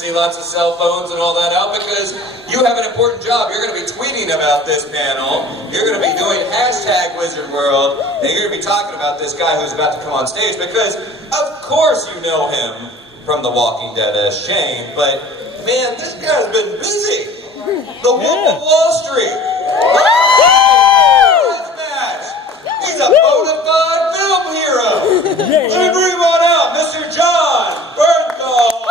see lots of cell phones and all that out because you have an important job. You're going to be tweeting about this panel. You're going to be doing hashtag Wizard World, and you're going to be talking about this guy who's about to come on stage because, of course, you know him from The Walking Dead as Shane, but man, this guy's been busy. The Wolf of Wall Street. He's a bona fide film hero. Let me bring him on out, Mr. John Berthal.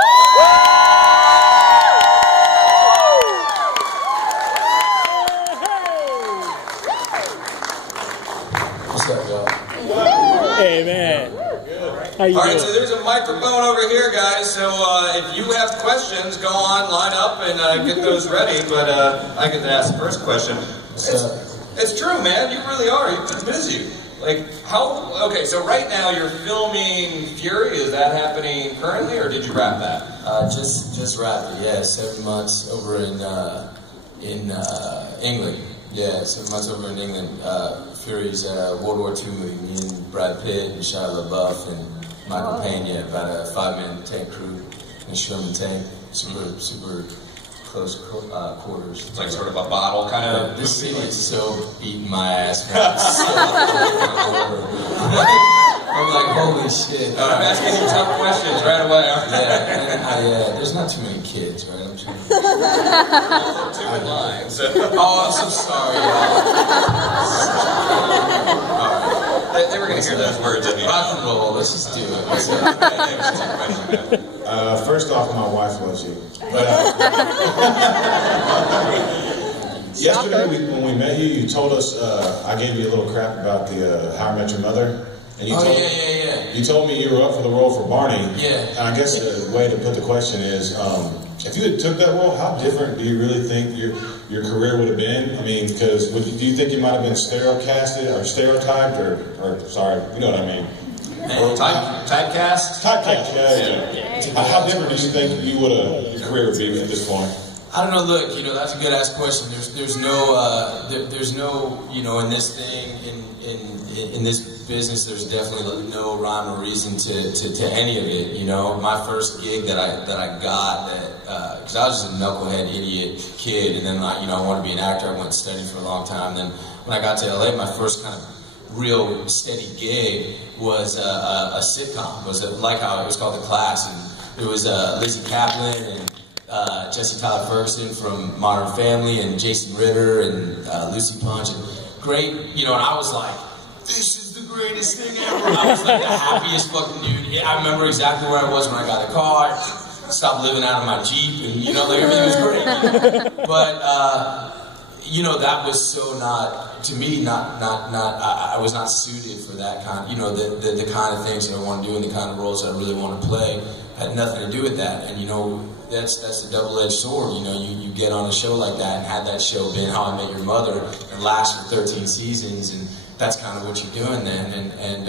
What's up, y'all? Hey, man. How you doing? All right, so there's a microphone over here, guys. So if you have questions, go on, line up, and get those ready. But I get to ask the first question. It's true, man. You really are. You've been busy. Like, how... Okay, so right now you're filming Fury. Is that happening currently, or did you wrap that? Just wrapped it, yeah. 7 months over in England. Yeah, 7 months over in England. Fury's World War II movie. Me and Brad Pitt and Shia LaBeouf and Michael Pena, about a 5-man tank crew in a Sherman tank. Super close quarters. It's like sort of a bottle kind of. This city is so beating my ass, man. I'm like, holy shit. I'm asking you tough questions right away. Yeah, there's not too many kids, right? I'm sure. Too in line. So. Oh, I'm so sorry, y'all. They were going to hear those words anyway. Rock and roll, let's just do it. First off, my wife loves you. But, yesterday, when we met you, you told us, I gave you a little crap about the How I Met Your Mother. And you you told me you were up for the role for Barney. Yeah. And I guess the way to put the question is, if you had took that role, how different do you really think your career would have been? I mean, because do you think you might have been stereocasted or stereotyped or sorry, you know what I mean? Typecast? Typecast, yeah. How different do you think your career would be at this point? I don't know. Look, that's a good ass question. There's no, in this thing, in this business, there's definitely no rhyme or reason to any of it. My first gig that I got, because I was just a knucklehead idiot kid, and then I wanted to be an actor. I went studying for a long time. Then when I got to LA, my first kind of real steady gig was a sitcom. It was like how it was called The Class, and it was Lizzie Kaplan and Jesse Tyler Ferguson from Modern Family and Jason Ritter and Lucy Punch, and great, and I was like, this is the greatest thing ever. I was like the happiest fucking dude. Yeah, I remember exactly where I was when I got the car. Stopped living out of my Jeep, and everything was great. But that was so not, to me, I was not suited for that kind, the kind of things that I want to do and the kind of roles that I really want to play had nothing to do with that. And that's a double-edged sword. You get on a show like that and had that show been How I Met Your Mother and last for 13 seasons, and that's kind of what you're doing then. And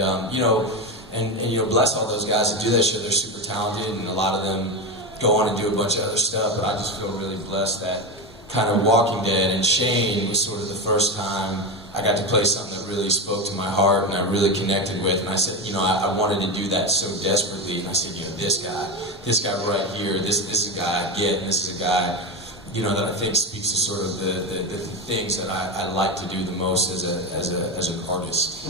bless all those guys that do that show. They're super talented, and a lot of them go on and do a bunch of other stuff. But I just feel really blessed that kind of Walking Dead and Shane was sort of the first time I got to play something that really spoke to my heart and I really connected with. And I said, I wanted to do that so desperately. And I said, this guy right here, this is a guy I get, and this is a guy, that I think speaks to sort of the things that I like to do the most as an artist.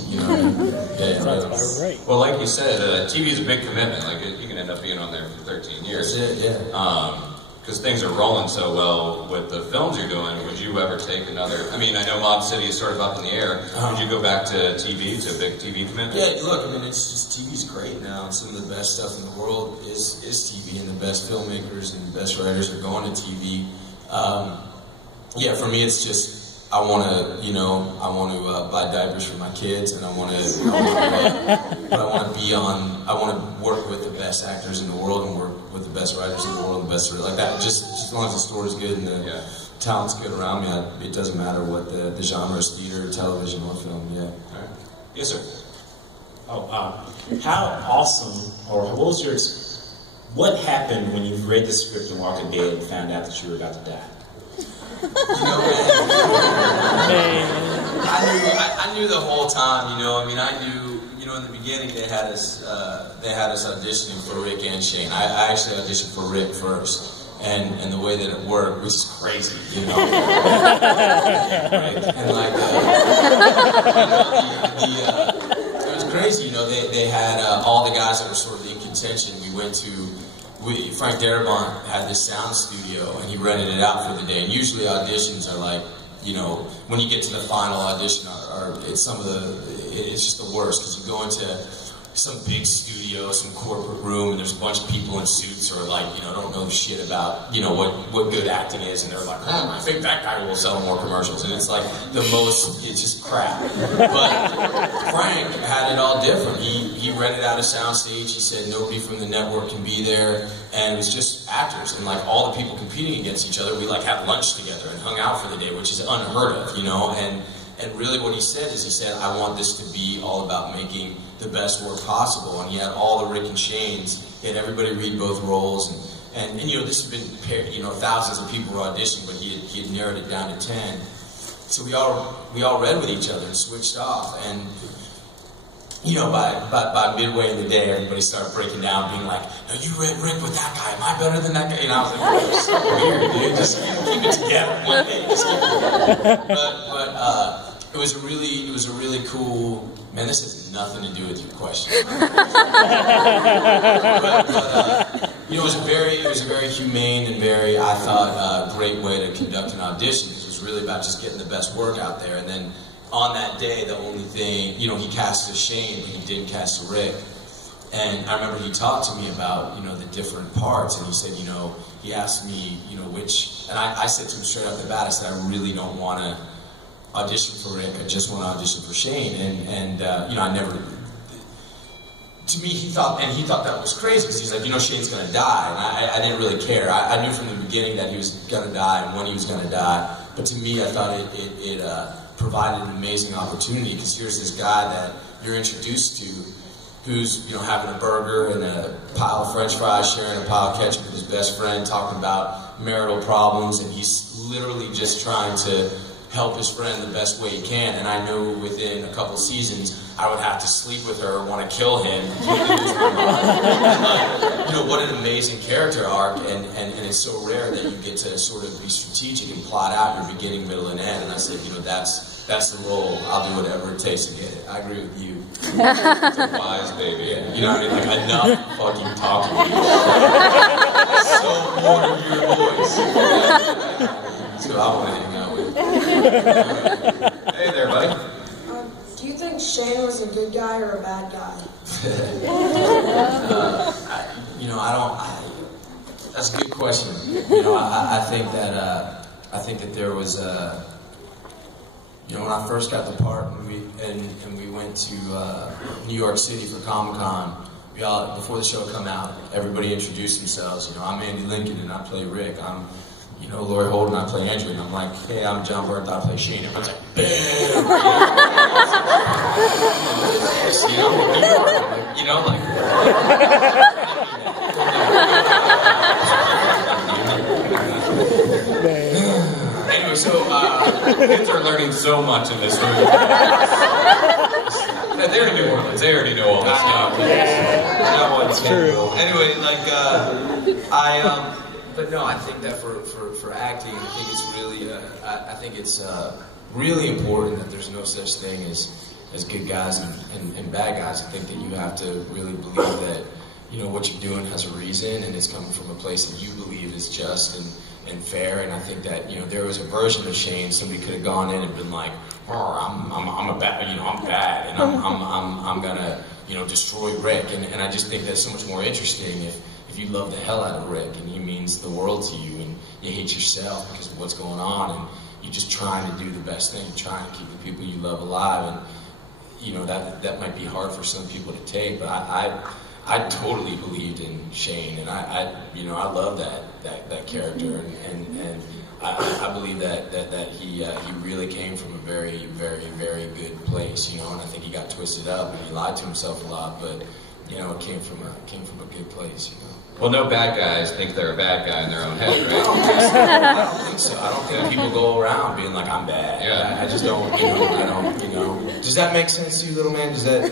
That's right. Well, like you said, TV is a big commitment. Like you can end up being on there for 13 years. That's it, yeah. Because things are rolling so well with the films you're doing, would you ever take another... I mean, I know Mob City is sort of up in the air. Would you go back to TV, to a big TV commitment? Yeah, look, it's just TV's great now. And some of the best stuff in the world is TV, and the best filmmakers and the best writers are going to TV. Yeah, for me, it's just... I want to buy diapers for my kids, and I want to work with the best actors in the world and work with the best writers in the world and the best like that. Just as long as the story's good and the talent's good around me, it doesn't matter what the genre is, theater, television, or film. Yeah. All right. Yes, sir. Oh, how awesome, or what happened when you read the script in Walking Dead and found out that you were about to die? I knew the whole time, I knew, in the beginning they had us auditioning for Rick and Shane. I actually auditioned for Rick first. and the way that it worked was crazy, you know. Right? And like, it was crazy, you know. They had all the guys that were sort of in contention. Frank Darabont had this sound studio, and he rented it out for the day. And usually auditions are like, you know, when you get to the final audition, it's just the worst, because you go into some big studio, some corporate room, and there's a bunch of people in suits or like, you know, don't know shit about, you know, what good acting is, and they're like, I think that guy will sell more commercials, and it's like it's just crap. But Frank had it all different. He rented out a soundstage. He said nobody from the network can be there, and it was just actors, and like all the people competing against each other, we like had lunch together and hung out for the day, which is unheard of, you know. And really what he said is, he said, I want this to be all about making the best work possible. And he had all the Rick and Shanes. He had everybody read both roles. And you know, this has been, you know, thousands of people were auditioning, but he had narrowed it down to 10. So we all read with each other and switched off. And, you know, by midway in the day, everybody started breaking down, being like, no, you read Rick with that guy. Am I better than that guy? And I was like, oh, you're so weird, dude. Just keep it together. One day, just keep it together. But it was a really cool, man, this has nothing to do with your question. but you know, it was a very humane and very, I thought, great way to conduct an audition. It was really about just getting the best work out there. And then on that day, the only thing, you know, he cast a Shane, but he didn't cast a Rick. And I remember he talked to me about, you know, the different parts, and he said, you know, he asked me, you know, which, and I said to him straight off the bat, I said, I really don't want to audition for Rick, I just want to audition for Shane. And you know, I never, to me, he thought that was crazy, because he's like, you know, Shane's going to die, and I didn't really care. I knew from the beginning that he was going to die and when he was going to die, but to me, I thought it provided an amazing opportunity, because here's this guy that you're introduced to, who's, you know, having a burger and a pile of French fries, sharing a pile of ketchup with his best friend, talking about marital problems, and he's literally just trying to help his friend the best way he can. And I knew within a couple seasons I would have to sleep with her or want to kill him, completely lose my mind. You know, what an amazing character arc, and it's so rare that you get to sort of be strategic and plot out your beginning, middle, and end. And I said, you know, that's the role. I'll do whatever it takes to get it. I agree with you. It's a wise baby. Yeah. You know what I mean? Like, enough fucking talking to you. So bored of your voice. So I want to hang out with you. Hey there, buddy. Do you think Shane was a good guy or a bad guy? You know, that's a good question. You know, I think that there was you know, when I first got the part and we went to New York City for Comic-Con, we all, before the show come out, everybody introduced themselves. You know, I'm Andy Lincoln and I play Rick. I'm, you know, Lori Holden, I play Andrew, and I'm like, hey, I'm John Berthal, I play Shane. Everyone's like, bam! You know, like, anyway, so kids are learning so much in this room. They're in New Orleans. They already know all this stuff. That's true. Anyway, like, but no, I think that for acting, I think it's really, I think it's really important that there's no such thing as good guys and bad guys. I think that you have to really believe that, you know, what you're doing has a reason, and it's coming from a place that you believe is just and fair. And I think that, you know, there was a version of Shane, somebody could have gone in and been like, I'm a bad, you know, I'm bad, and I'm gonna, you know, destroy Rick. And I just think that's so much more interesting if you love the hell out of Rick and he means the world to you, and you hate yourself because of what's going on, and you're just trying to do the best thing, trying to keep the people you love alive. And you know, that might be hard for some people to take, but I totally believed in Shane, and I you know, I love that character, and I believe that he really came from a very, very, very good place, you know. And I think he got twisted up and he lied to himself a lot, but you know, it came from a good place, you know. Well, no bad guys think they're a bad guy in their own head, right? I don't think so. I don't think people go around being like, I'm bad. Yeah. I just don't, you know, Does that make sense to you, little man? Does that,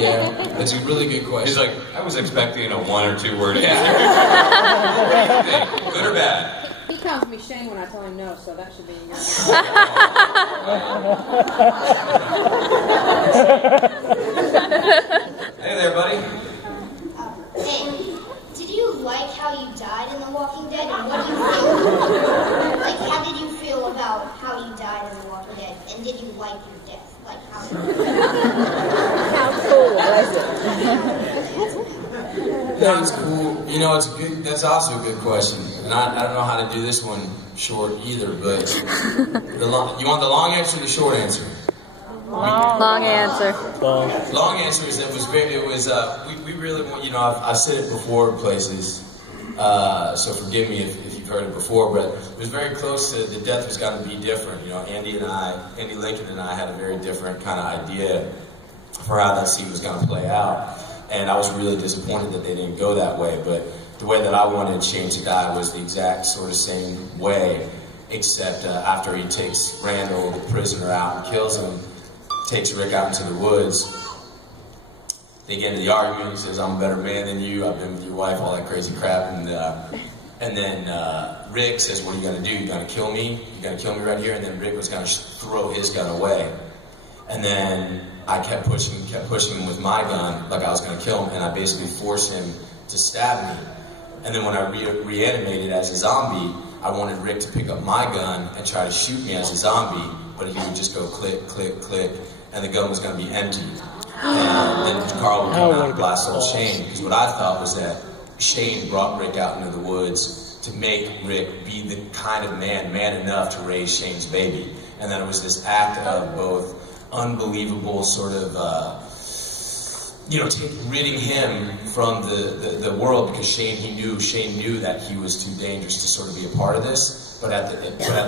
yeah, that's a really good question. He's like, I was expecting a 1 or 2 word answer. What do you think? Good or bad? He calls me Shane when I tell him no, so that should be good. Hey there, buddy. Hey, did you like how you died in The Walking Dead, and what do you feel? Like, how did you feel about how you died in The Walking Dead, and did you like your death? Like, How cool was it? That's cool. You know, that's also a good question. And I don't know how to do this one short either, but you want the long answer or the short answer? Long answer. Long answer is we really want, you know, I've said it before places, so forgive me if you've heard it before, but it was very close to the death was going to be different. You know, Andy Lincoln and I had a very different kind of idea for how that scene was going to play out. And I was really disappointed that they didn't go that way, but the way that I wanted Shane to die was the exact sort of same way, except after he takes Randall, the prisoner, out and kills him, takes Rick out into the woods. They get into the argument. He says, "I'm a better man than you. I've been with your wife," all that crazy crap. And then Rick says, "What are you going to do? You're going to kill me? You're going to kill me right here?" And then Rick was going to throw his gun away. And then I kept pushing him with my gun, like I was going to kill him, and I basically forced him to stab me. And then when I reanimated as a zombie, I wanted Rick to pick up my gun and try to shoot me as a zombie, but he would just go click, click, click, and the gun was going to be empty. And then Carl would come out and blast old Shane, because what I thought was that Shane brought Rick out into the woods to make Rick be the kind of man enough to raise Shane's baby. And then it was this act of both unbelievable sort of, you know, ridding him from the world, because Shane knew that he was too dangerous to sort of be a part of this, but at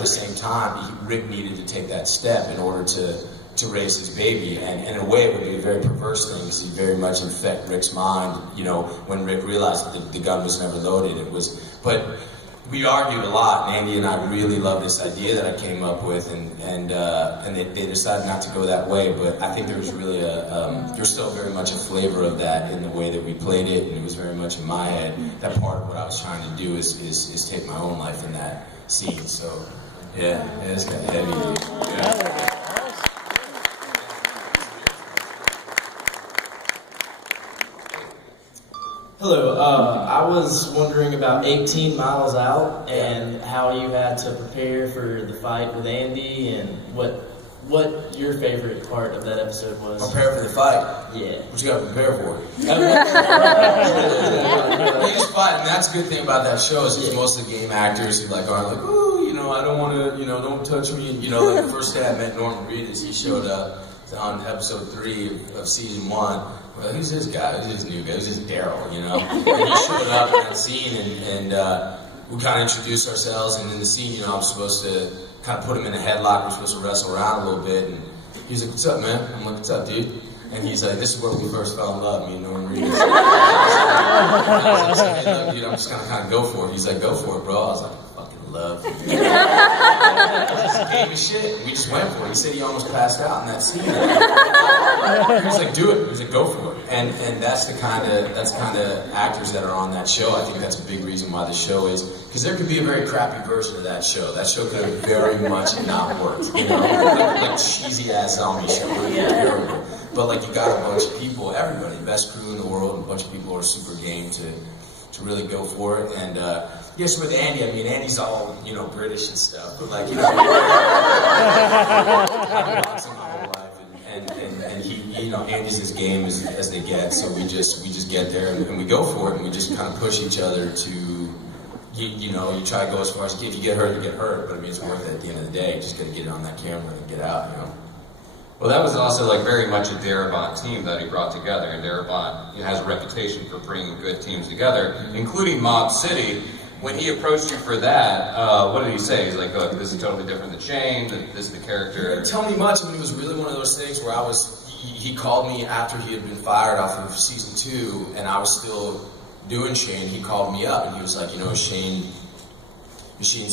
the same time, Rick needed to take that step in order to raise his baby, and in a way it would be a very perverse thing, because he very much infect Rick's mind, you know, when Rick realized that the gun was never loaded. But we argued a lot, and Andy and I really loved this idea that I came up with, and they decided not to go that way. But I think there was really there's still very much a flavor of that in the way that we played it, and it was very much in my head. That part of what I was trying to do is take my own life in that scene. So yeah, it's kind of heavy. Yeah. Hello, I was wondering about 18 Miles Out and how you had to prepare for the fight with Andy, and what your favorite part of that episode was. Prepare for the fight? Yeah. What you got to prepare for? You just fight, and that's a good thing about that show is it's mostly game actors who aren't like, ooh, you know, I don't want to, you know, don't touch me. You know, like the first day I met Norman Reedus, he showed up on episode 3 of season 1. Well, who's this guy? Who's this new guy? Who's this Daryl, you know? And he showed up in that scene, and we kind of introduced ourselves, and in the scene, you know, I'm supposed to kind of put him in a headlock, we're supposed to wrestle around a little bit, and he was like, "What's up, man?" I'm like, "What's up, dude?" And he's like, "This is where we first fell in love, me and Norman Reedus." I was like, "Hey, look, dude, I'm just gonna kind of go for it." He's like, "Go for it, bro." I was like, "Fucking love." It's a game of shit. And we just went for it. He said he almost passed out in that scene. He was like, "Do it." He was like, "Go for it." And that's the kind of actors that are on that show. I think that's a big reason why the show is, because there could be a very crappy version of that show. That show could have very much not worked, you know, like cheesy ass zombie show. Really terrible. But like you got a bunch of people, everybody, best crew in the world, and a bunch of people are super game to really go for it. And yes, with Andy, I mean, Andy's all, you know, British and stuff, but like, you know, I've watched him my whole life, and he, you know, Andy's as game as they get. So we just get there and we go for it, and we just kind of push each other to, you know, you try to go as far as if you get hurt, you get hurt, but I mean, it's worth it at the end of the day. You just got to get it on that camera and get out, you know. Well, that was also like very much a Darabont team that he brought together, and Darabont has a reputation for bringing good teams together, including Mob City. When he approached you for that, what did he say? He's like, "Look, this is totally different than Shane. This is the character." He didn't tell me much. I mean, it was really one of those things where he called me after he had been fired off of season 2, and I was still doing Shane. He called me up, and he was like, "You know, Shane's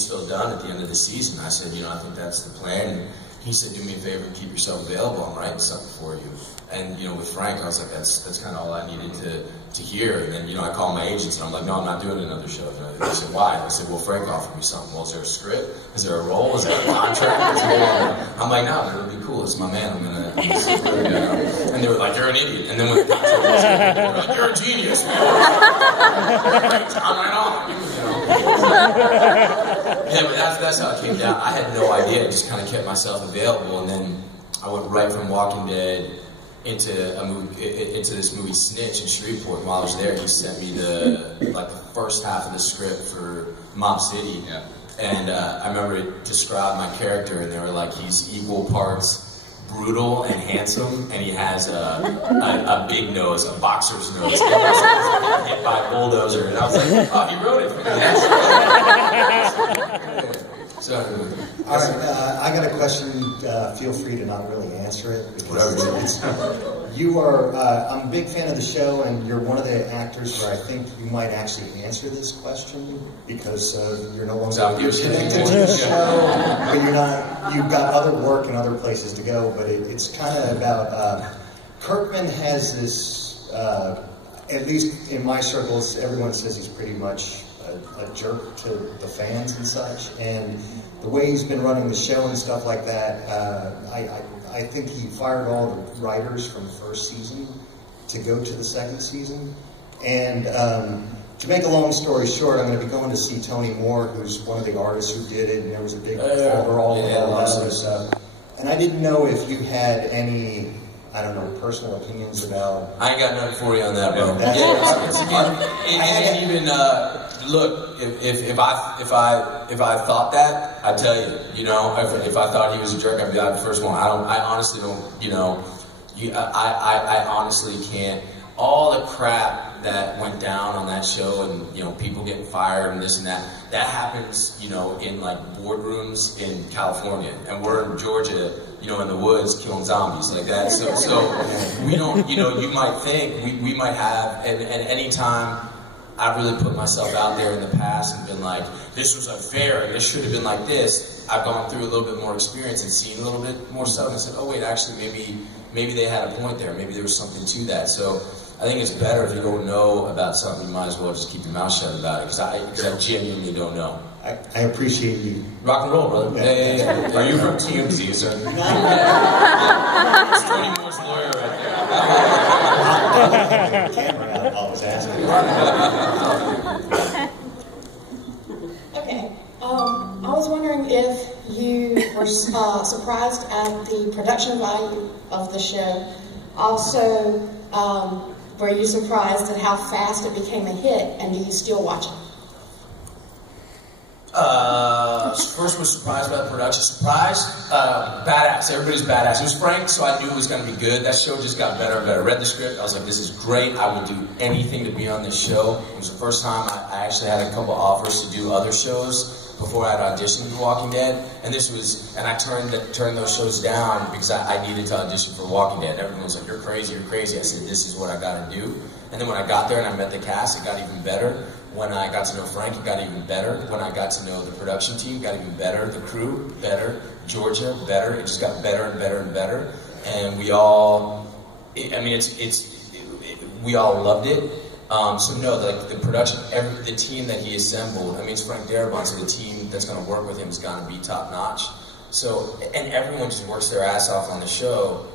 still done at the end of the season." I said, "You know, I think that's the plan." And he said, do me a favor and keep yourself available. I'm writing something for you. And, you know, with Frank, I was like, that's kind of all I needed to hear. And then, you know, I called my agents and I'm like, no, I'm not doing another show. And they said, why? I said, well, Frank offered me something. Well, is there a script? Is there a role? Is there a contract? I'm like, no, it'll be cool. It's my man. I'm gonna and they were like, you're an idiot. And then when the contract was they were like, you're a genius, man. I'm right on. You know. Yeah, but that's how it came down. I had no idea. I just kind of kept myself available, and then I went right from Walking Dead into this movie Snitch in Shreveport. And while I was there, he sent me the first half of the script for Mob City. Yeah. And I remember it described my character, and they were like, he's equal parts brutal and handsome, and he has a big nose, a boxer's nose. He was hit by a bulldozer, and I was like, oh, he wrote it for me. So, all right, I got a question. Feel free to not really answer it. Because you are, I'm a big fan of the show, and you're one of the actors where I think you might actually answer this question because you're no longer connected to the show, but you're not. You've got other work and other places to go. But it's kind of about Kirkman has this. At least in my circles, everyone says he's pretty much a jerk to the fans and such, and the way he's been running the show and stuff like that, I think he fired all the writers from the first season to go to the second season. And to make a long story short, I'm going to be going to see Tony Moore, who's one of the artists who did it, and there was a big overall and all that other stuff. And I didn't know if you had any, I don't know, personal opinions about. I ain't got nothing for you on that, bro. And even look, if I thought that, I'd tell you. You know, if I thought he was a jerk, I'd be like the first one. I honestly don't. You know, I honestly can't. All the crap that went down on that show, and you know, people getting fired and this and that. That happens, you know, in like boardrooms in California, and we're in Georgia. You know, in the woods, killing zombies like that. So we don't, you know, you might think we might have, and any time I've really put myself out there in the past and been like, this was unfair, and this should have been like this, I've gone through a little bit more experience and seen a little bit more stuff and said, oh wait, actually maybe they had a point there, maybe there was something to that. So I think it's better if you don't know about something, you might as well just keep your mouth shut about it, because I genuinely don't know. I appreciate you. Rock and roll, brother. Yeah. Are you from TMZ, sir? It's Tony Moore's lawyer right there. Camera out, I was asking. Okay. I was wondering if you were surprised at the production value of the show. Also, were you surprised at how fast it became a hit, and do you still watch it? First was surprised by the production. Surprised? Badass. Everybody's badass. It was Frank, so I knew it was going to be good. That show just got better and better. I read the script. I was like, this is great. I will do anything to be on this show. It was the first time I actually had a couple offers to do other shows before I had auditioned for Walking Dead. And this was, and I turned those shows down because I needed to audition for Walking Dead. Everyone was like, you're crazy, you're crazy. I said, this is what I got to do. And then when I got there and I met the cast, it got even better. When I got to know Frank, it got even better. When I got to know the production team, it got even better. The crew, better. Georgia, better. It just got better and better and better. And we all, we all loved it. So no, like the production, the team that he assembled, I mean, it's Frank Darabont, so the team that's going to work with him is going to be top notch. So, and everyone just works their ass off on the show.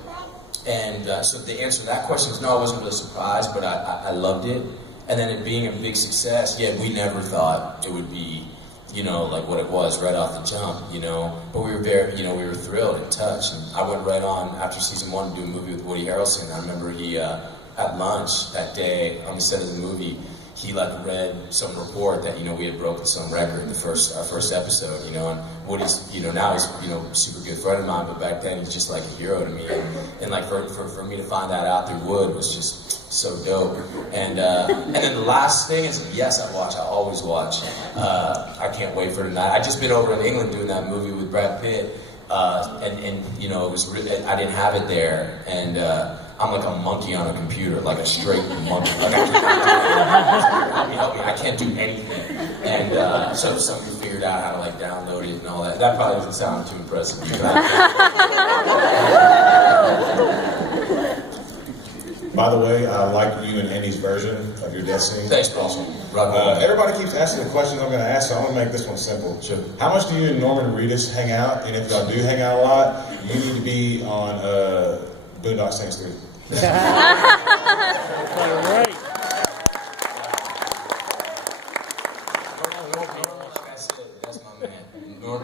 And so the answer to that question is no, I wasn't really surprised, but I loved it. And then it being a big success, yeah, we never thought it would be, you know, like what it was right off the jump, you know. But we were very, you know, we were thrilled and touched. And I went right on after season 1 to do a movie with Woody Harrelson. I remember he, at lunch that day, on the set of the movie, he like read some report that, you know, we had broken some record in our first episode, you know, and Woody's, you know, now he's, you know, super good friend of mine, but back then he's just like a hero to me. And like for me to find that out through Wood was just so dope. And then the last thing is, yes, I always watch. I can't wait for tonight. I just been over in England doing that movie with Brad Pitt, and you know, it was really, I didn't have it there, and I'm like a monkey on a computer, like a straight monkey. Like I can't do anything. And so somebody figured figured out how to like download it and all that. That probably doesn't sound too impressive. By the way, I like you and Andy's version of your death scene. Thanks, awesome. Everybody keeps asking the questions I'm going to ask, so I'm going to make this one simple. Sure. How much do you and Norman Reedus hang out? And if y'all do hang out a lot, you need to be on Boondock Saints 3. Right.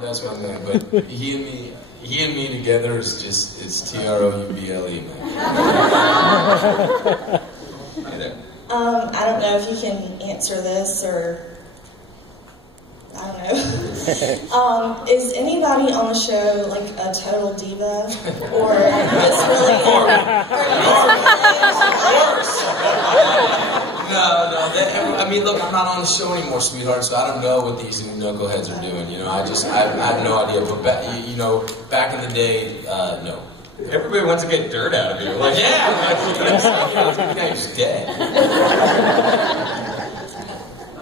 That's my man, but he and me together is just, it's TROUBLE, man. I don't know if you can answer this, or I don't know. Is anybody on the show like a total diva, or just really? No. I mean, look, I'm not on the show anymore, sweetheart, so I don't know what these new knuckleheads are doing. You know, I have no idea. But back in the day, no. Everybody wants to get dirt out of you. Like, yeah, he's dead.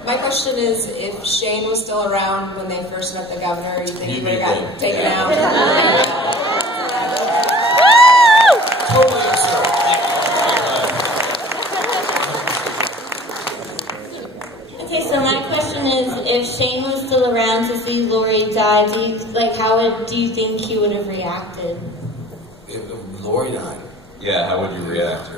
My question is, if Shane was still around when they first met the governor, you think he would have got taken out? Totally absurd. Okay, so my question is, if Shane was still around to see Lori die, how do you think he would have reacted? If Lori died? Yeah, how would you react?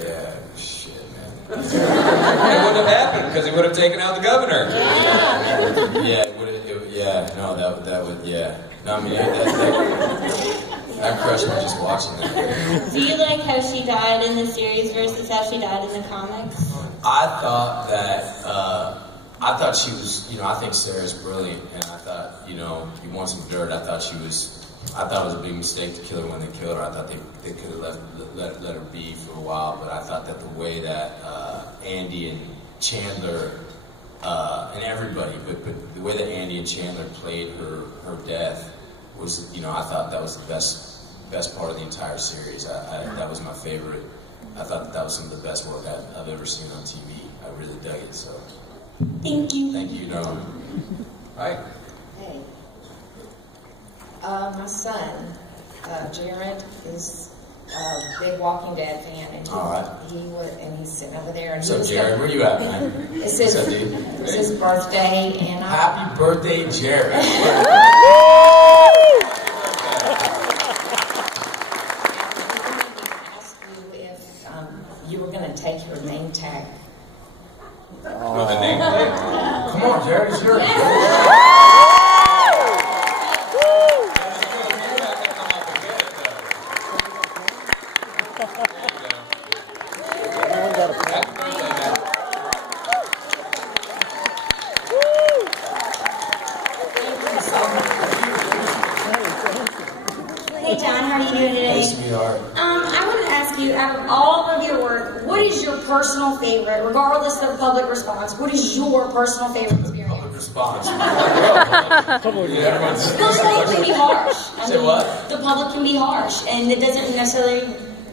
Yeah, shit, man. It wouldn't have happened because he would have taken out the governor. Yeah, it would have. Yeah, no, that would. Yeah, no, I mean that crushed me just watching that. Do you like how she died in the series versus how she died in the comics? I thought she was, I think Sarah's brilliant, and I thought, you want some dirt, I thought it was a big mistake to kill her when they killed her. I thought they could have let her be for a while, but I thought that the way that Andy and Chandler, and everybody, but the way that Andy and Chandler played her death was, I thought that was the best part of the entire series. That was my favorite. I thought that was some of the best work I've ever seen on TV. I really dug it, so. Thank you. Thank you, Norm. Hi. Hey. My son, Jared, is a big Walking Dead fan, and he's sitting over there. And so, Jared, where you at, man? It's his birthday, and happy birthday, Jared. You were going to take your name tag. Oh, the name tag? Come on, Jared, it's yours. Hey John, how are you doing today? Hey, sweetheart. I wanted to ask you, out of all of your work, what is your personal favorite, regardless of public response, what is your personal favorite experience? Public response. The public can be harsh. Say what? The public can be harsh, and it doesn't necessarily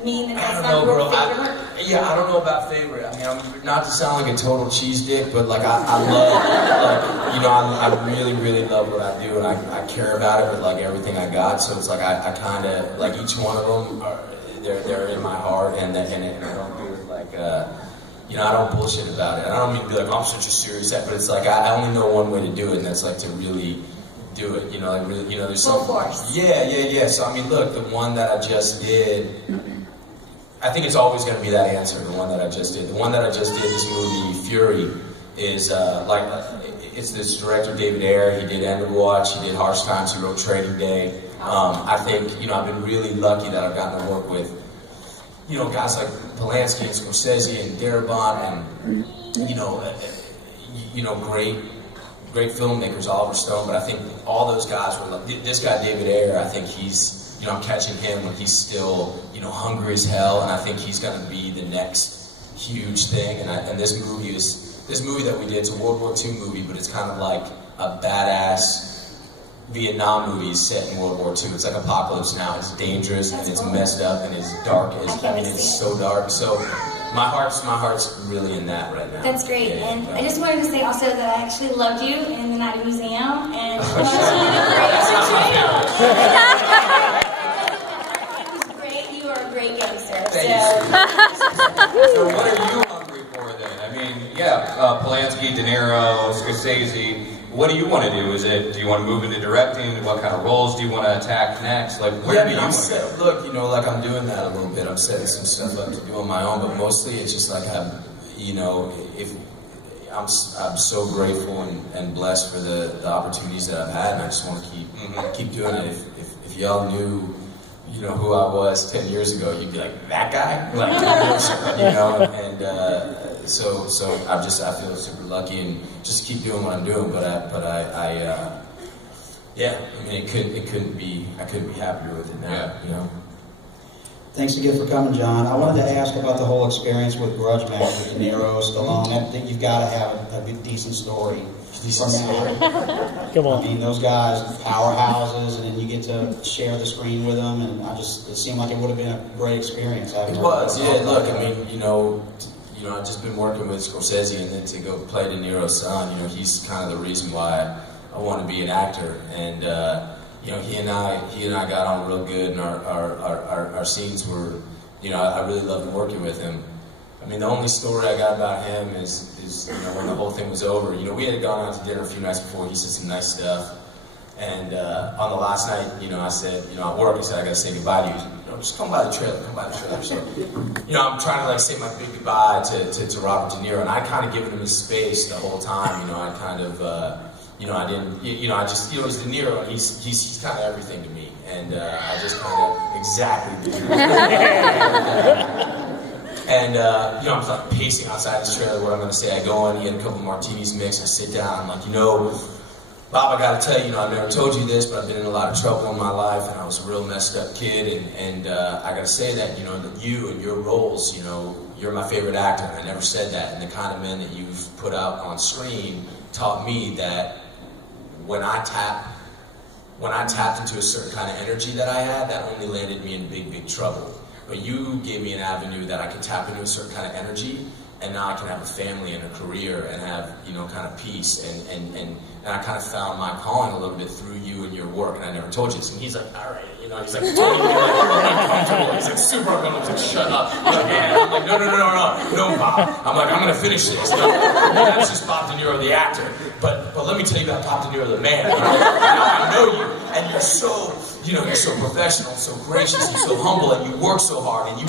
mean that that's not your favorite. I don't know about favorite. I mean, I'm not to sound like a total cheese dick, but like I love, I really, really love what I do, and I care about it with like everything I got. So it's like I kind of like each one of them they're in my heart, and I don't do it like I don't bullshit about it. I don't mean to be like, oh, I'm such a serious act, but it's like I only know one way to do it, and that's like to really do it. There's some. Full force. Yeah. So I mean, look, the one that I just did. I think it's always going to be that answer, the one that I just did. The one that I just did, this movie, Fury, is it's this director, David Ayer. He did End of Watch, he did Harsh Times, he wrote Trading Day. I think, I've been really lucky that I've gotten to work with, guys like Polanski and Scorsese and Darabont and, great filmmakers, Oliver Stone, but I think all those guys were like, this guy, David Ayer, I think he's, I'm catching him when he's still, hungry as hell, and I think he's going to be the next huge thing. And this movie that we did. It's a World War II movie, but it's kind of like a badass Vietnam movie set in World War II. It's like Apocalypse Now. It's dangerous and it's messed up and it's dark. It's so dark. So my heart's really in that right now. That's great. Yeah, and yeah. I just wanted to say also that I actually loved you in the Night Museum, and it was great. You are a great gangster. So what are you hungry for then? I mean, yeah, Polanski, De Niro, Scorsese. What do you want to do? Do you want to move into directing? What kind of roles do you want to attack next? Like, where do you want to go? Look, you know, like I'm doing that a little bit. I'm setting some stuff up to do on my own, but mostly it's just like I'm so grateful and blessed for the opportunities that I've had, and I just want to keep doing it. If y'all knew, you know, who I was 10 years ago, you'd be like, that guy? Like, you know, and so I feel super lucky and just keep doing what I'm doing, yeah, I mean, I couldn't be happier with it now, you know. Thanks again for coming, John. I wanted to ask about the whole experience with Grudge Match with De Niro, Stallone. I think you've got to have a good, decent story from that. Come on. I mean, those guys, powerhouses, and then you get to share the screen with them, and it seemed like it would have been a great experience. It was, yeah. Look, I mean, you know, I've just been working with Scorsese, and then to go play De Niro's son, you know, he's kind of the reason why I want to be an actor, and you know, he and I got on real good, and our scenes were, you know, I really loved working with him. I mean, the only story I got about him is you know, when the whole thing was over, you know, we had gone out to dinner a few nights before. He said some nice stuff, and on the last night, you know, I said, you know, at work, I said, I gotta say goodbye to you. You know, just come by the trailer, So, you know, I'm trying to like say my big goodbye to Robert De Niro, and I kind of given him his space the whole time. You know, I kind of. You know, I didn't, you know, I just, you know, he's De Niro, and he's kind of everything to me, and I just kind of exactly did. And, you know, I'm like pacing outside this trailer, what I'm going to say. I go in, he had a couple martinis mixed, I sit down, I'm like, you know, Bob, I got to tell you, you know, I've never told you this, but I've been in a lot of trouble in my life, and I was a real messed up kid, and I got to say that, you know, that you and your roles, you know, you're my favorite actor, and I never said that, and the kind of men that you've put out on screen taught me that when I tapped into a certain kind of energy that I had, that only landed me in big, big trouble. But you gave me an avenue that I could tap into a certain kind of energy, and now I can have a family and a career and have, you know, kind of peace. And I kind of found my calling a little bit through you and your work, and I never told you this. And he's like, all right, you know, he's like, totally like, uncomfortable. He's like, super uncomfortable. He's like, shut up. I'm like, yeah. I'm like, no, Bob. I'm like, I'm going to finish this. No, that's just Bob De Niro, the actor. But let me tell you about Bob De Niro, the man. You know, I know you, and you're so, you know, you're so professional, so gracious, and so humble, and you work so hard, and you